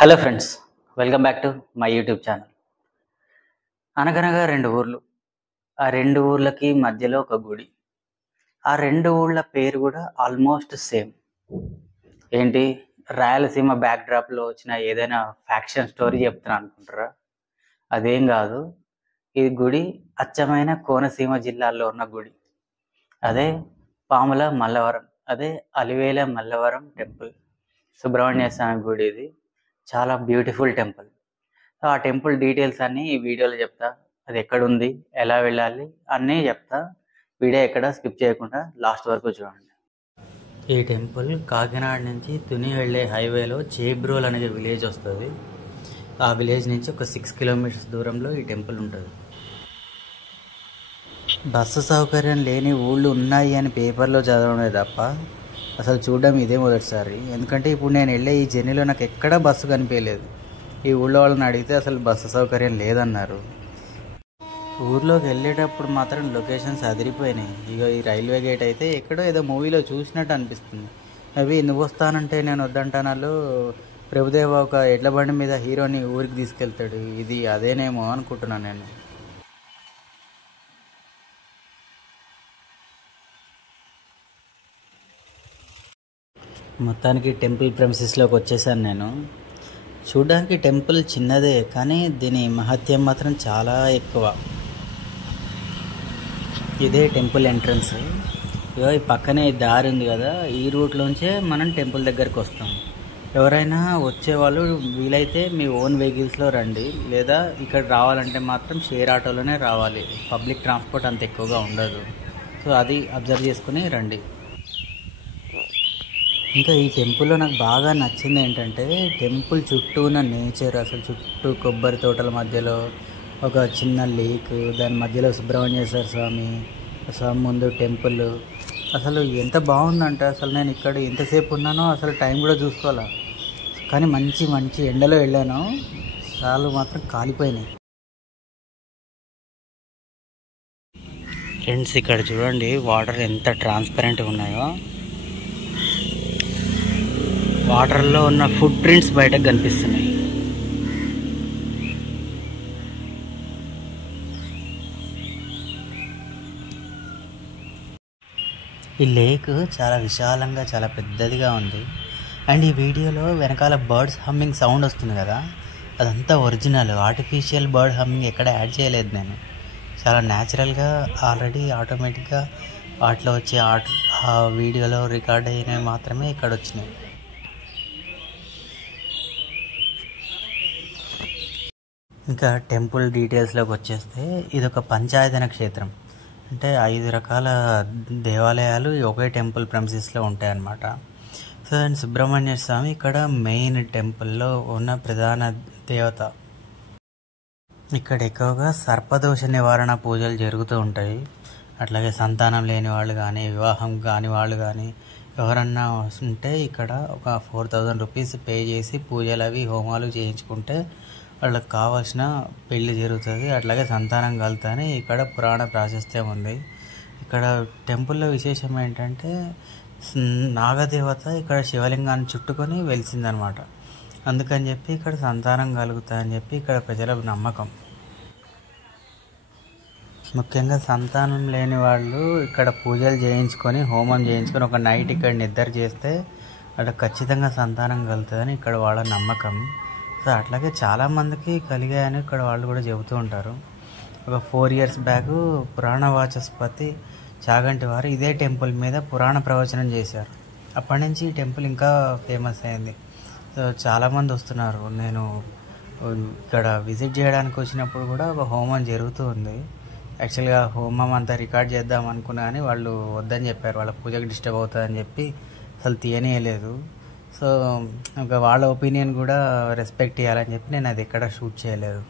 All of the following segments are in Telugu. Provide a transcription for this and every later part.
Hello friends, welcome back to my YouTube channel. అనగనగా రెండు ఊర్లు. ఆ రెండు ఊర్లకి మధ్యలో ఒక గుడి. ఆ రెండు ఊళ్ళ పేరు కూడా ఆల్మోస్ట్ సేమ్. ఏంటి, రాయలసీమ బ్యాక్ డ్రాప్లో వచ్చిన ఏదైనా ఫ్యాక్షన్ స్టోరీ చెప్తున్నా అనుకుంటారా? అదేం కాదు. ఈ గుడి అచ్చమైన కోనసీమ జిల్లాలో ఉన్న గుడి. అదే పాముల మల్లవరం, అదే అలివేల మల్లవరం టెంపుల్. సుబ్రహ్మణ్య స్వామి గుడి ఇది. చాలా బ్యూటిఫుల్ టెంపుల్. ఆ టెంపుల్ డీటెయిల్స్ అన్నీ ఈ వీడియోలో చెప్తా. అది ఎక్కడుంది, ఎలా వెళ్ళాలి అన్నీ చెప్తా. వీడియో ఎక్కడ స్కిప్ చేయకుండా లాస్ట్ వరకు చూడండి. ఈ టెంపుల్ కాకినాడ నుంచి తుని వెళ్ళే హైవేలో చేబ్రోల్ అనే విలేజ్ వస్తుంది. ఆ విలేజ్ నుంచి ఒక 6 కిలోమీటర్స్ దూరంలో ఈ టెంపుల్ ఉంటుంది. బస్సు సౌకర్యం లేని ఊళ్ళు ఉన్నాయి అని పేపర్లో చదవడమే తప్ప అసలు చూడడం ఇదే మొదటిసారి. ఎందుకంటే ఇప్పుడు నేను వెళ్ళే ఈ జర్నీలో నాకు ఎక్కడా బస్సు కనిపించలేదు. ఈ ఊళ్ళో వాళ్ళని అడిగితే అసలు బస్సు సౌకర్యం లేదన్నారు. ఊర్లోకి వెళ్ళేటప్పుడు మాత్రం లొకేషన్స్ అదిరిపోయినాయి. ఇక ఈ రైల్వే గేట్ అయితే ఎక్కడో ఏదో మూవీలో చూసినట్టు అనిపిస్తుంది. అవి నువ్వు వస్తానంటే నేను వద్దంటానాలో ప్రభుదేవ ఒక ఎడ్ల బండి మీద హీరోని ఊరికి తీసుకెళ్తాడు. ఇది అదేనేమో అనుకుంటున్నాను నేను. మొత్తానికి టెంపుల్ ప్రెమిసెస్లోకి వచ్చేసాను నేను. చూడడానికి టెంపుల్ చిన్నదే, కానీ దీని మహత్యం మాత్రం చాలా ఎక్కువ. ఇదే టెంపుల్ ఎంట్రన్స్. ఇగో ఈ పక్కనే దారి ఉంది కదా, ఈ రూట్లోంచే మనం టెంపుల్ దగ్గరికి వస్తాం. ఎవరైనా వచ్చేవాళ్ళు వీలైతే మీ ఓన్ వెహికల్స్లో రండి, లేదా ఇక్కడ రావాలంటే మాత్రం షేర్ ఆటోలోనే రావాలి. పబ్లిక్ ట్రాన్స్పోర్ట్ అంత ఎక్కువగా ఉండదు. సో అది అబ్జర్వ్ చేసుకుని రండి. ఇంకా ఈ టెంపుల్లో నాకు బాగా నచ్చింది ఏంటంటే టెంపుల్ చుట్టూ ఉన్న నేచర్. అసలు చుట్టూ కొబ్బరి తోటల మధ్యలో ఒక చిన్న లేక్, దాని మధ్యలో సుబ్రహ్మణ్యేశ్వర స్వామి ముందు టెంపుల్. అసలు ఎంత బాగుందంటే అసలు నేను ఇక్కడ ఎంతసేపు ఉన్నానో అసలు టైం కూడా చూసుకోవాలా. కానీ మంచి మంచి ఎండలో వెళ్ళాను, చాలు మాత్రం కాలిపోయినాయి. ఫ్రెండ్స్, ఇక్కడ చూడండి వాటర్ ఎంత ట్రాన్స్పరెంట్గా ఉన్నాయో. వాటర్లో ఉన్న ఫుట్ ప్రింట్స్ బయటకు కనిపిస్తున్నాయి. ఈ లేక్ చాలా విశాలంగా, చాలా పెద్దదిగా ఉంది. అండ్ ఈ వీడియోలో వెనకాల బర్డ్స్ హమ్మింగ్ సౌండ్ వస్తుంది కదా, అదంతా ఒరిజినల్. ఆర్టిఫిషియల్ బర్డ్ హమ్మింగ్ ఎక్కడ యాడ్ చేయలేదు నేను. చాలా న్యాచురల్గా ఆల్రెడీ ఆటోమేటిక్గా వాటిలో వచ్చే ఆ వీడియోలో రికార్డ్ అయినవి మాత్రమే ఇక్కడ వచ్చినాయి. ఇంకా టెంపుల్ డీటెయిల్స్లోకి వచ్చేస్తే ఇదొక పంచాయతన క్షేత్రం. అంటే 5 రకాల దేవాలయాలు ఒకే టెంపుల్ ప్రెమిసెస్లో ఉంటాయన్నమాట. సో అండ్ సుబ్రహ్మణ్య స్వామి ఇక్కడ మెయిన్ టెంపుల్లో ఉన్న ప్రధాన దేవత. ఇక్కడ ఎక్కువగా సర్పదోష నివారణ పూజలు జరుగుతూ ఉంటాయి. అట్లాగే సంతానం లేని వాళ్ళు కానీ, వివాహం కాని వాళ్ళు కానీ ఎవరన్నా ఉంటే ఇక్కడ ఒక 4000 రూపీస్ పే చేసి పూజలు అవి హోమాలు చేయించుకుంటే వాళ్ళకి కావాల్సిన పెళ్లి జరుగుతుంది. అట్లాగే సంతానం కలుగుతాయని ఇక్కడ పురాణ ప్రాశస్త్యం ఉంది. ఇక్కడ టెంపుల్లో విశేషం ఏంటంటే నాగదేవత ఇక్కడ శివలింగాన్ని చుట్టుకొని వెలిసిందనమాట. అందుకని చెప్పి ఇక్కడ సంతానం కలుగుతాయని చెప్పి ఇక్కడ ప్రజల నమ్మకం. ముఖ్యంగా సంతానం లేని వాళ్ళు ఇక్కడ పూజలు చేయించుకొని, హోమం చేయించుకొని ఒక నైట్ ఇక్కడ నిద్ర చేస్తే వాళ్ళకి ఖచ్చితంగా సంతానం కలుగుతుందని ఇక్కడ వాళ్ళ నమ్మకం. సో అట్లాగే చాలామందికి కలిగాయని ఇక్కడ వాళ్ళు కూడా చెబుతూ ఉంటారు. ఒక 4 years బ్యాక్ పురాణ వాచస్పతి చాగంటి వారు ఇదే టెంపుల్ మీద పురాణ ప్రవచనం చేశారు. అప్పటి నుంచి ఈ టెంపుల్ ఇంకా ఫేమస్ అయింది. సో చాలామంది వస్తున్నారు. నేను ఇక్కడ విజిట్ చేయడానికి వచ్చినప్పుడు కూడా ఒక హోమం జరుగుతూ ఉంది. యాక్చువల్గా హోమం అంతా రికార్డ్ చేద్దాం అనుకున్నా కానీ వాళ్ళు వద్దని చెప్పారు. వాళ్ళ పూజకు డిస్టర్బ్ అవుతుందని చెప్పి అసలు తీయనీయలేదు. సో ఇంకా వాళ్ళ ఒపీనియన్ కూడా రెస్పెక్ట్ చేయాలని చెప్పి నేను అది ఎక్కడ షూట్ చేయలేదు.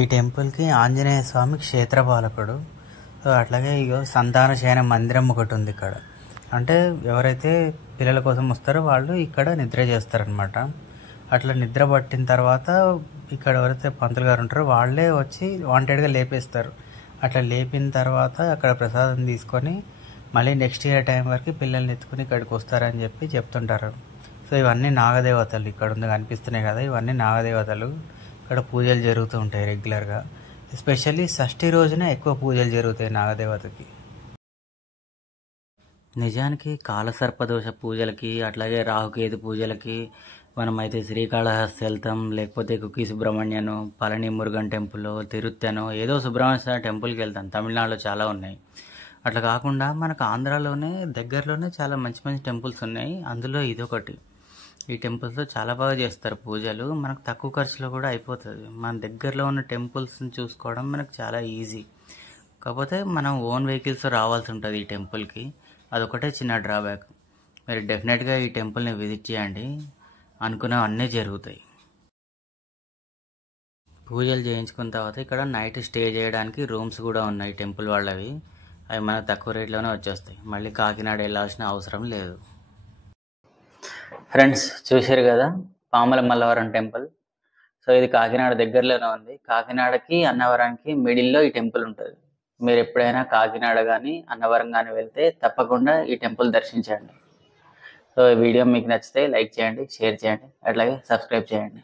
ఈ టెంపుల్కి ఆంజనేయ స్వామి క్షేత్రపాలకుడు. సో అట్లాగే ఇగో సంతాన శయన మందిరం ఒకటి ఉంది ఇక్కడ. అంటే ఎవరైతే పిల్లల కోసం వస్తారో వాళ్ళు ఇక్కడ నిద్ర చేస్తారనమాట. అట్లా నిద్ర పట్టిన తర్వాత ఇక్కడ ఎవరైతే పంతులు గారు ఉంటారో వాళ్ళే వచ్చి వాంటెడ్గా లేపేస్తారు. అట్లా లేపిన తర్వాత అక్కడ ప్రసాదం తీసుకొని మళ్ళీ నెక్స్ట్ ఇయర్ టైం వరకు పిల్లల్ని ఎత్తుకుని ఇక్కడికి వస్తారని చెప్పి చెప్తుంటారు. సో ఇవన్నీ నాగదేవతలు ఇక్కడ ఉంది కనిపిస్తున్నాయి కదా, ఇవన్నీ నాగదేవతలు. ఇక్కడ పూజలు జరుగుతూ ఉంటాయి రెగ్యులర్గా. ఎస్పెషల్లీ షష్ఠి రోజున ఎక్కువ పూజలు జరుగుతాయి నాగదేవతకి. నిజానికి కాలసర్పదోష పూజలకి, అట్లాగే రాహుకేతు పూజలకి మనమైతే శ్రీకాళహస్తి వెళ్తాం, లేకపోతే కుక్కి సుబ్రహ్మణ్యను, పళని మురుగన్ టెంపుల్, తిరుత్తను, ఏదో సుబ్రహ్మణ్య స్వామి టెంపుల్కి వెళ్తాం. తమిళనాడులో చాలా ఉన్నాయి. అట్లా కాకుండా మనకు ఆంధ్రాలోనే దగ్గరలోనే చాలా మంచి మంచి టెంపుల్స్ ఉన్నాయి. అందులో ఇదొకటి. ఈ టెంపుల్స్లో చాలా బాగా చేస్తారు పూజలు. మనకు తక్కువ ఖర్చులో కూడా అయిపోతుంది. మన దగ్గరలో ఉన్న టెంపుల్స్ని చూసుకోవడం మనకు చాలా ఈజీ. కాకపోతే మనం ఓన్ వెహికల్స్ రావాల్సి ఉంటుంది ఈ టెంపుల్కి. అదొకటే చిన్న డ్రాబ్యాక్. మీరు డెఫినెట్గా ఈ టెంపుల్ని విజిట్ చేయండి, అనుకున్నవన్నీ జరుగుతాయి. పూజలు చేయించుకున్న తర్వాత ఇక్కడ నైట్ స్టే చేయడానికి రూమ్స్ కూడా ఉన్నాయి టెంపుల్ వాళ్ళవి. అవి మనకు తక్కువ రేట్లోనే వచ్చేస్తాయి. మళ్ళీ కాకినాడ వెళ్ళాల్సిన అవసరం లేదు. ఫ్రెండ్స్ చూశారు కదా పాముల మల్లవరం టెంపుల్. సో ఇది కాకినాడ దగ్గరలోనే ఉంది. కాకినాడకి అన్నవరానికి మిడిల్లో ఈ టెంపుల్ ఉంటుంది. మీరు ఎప్పుడైనా కాకినాడ కానీ అన్నవరం కానీ వెళ్తే తప్పకుండా ఈ టెంపుల్ దర్శించండి. సో ఈ వీడియో మీకు నచ్చితే లైక్ చేయండి, షేర్ చేయండి, అట్లాగే సబ్స్క్రైబ్ చేయండి.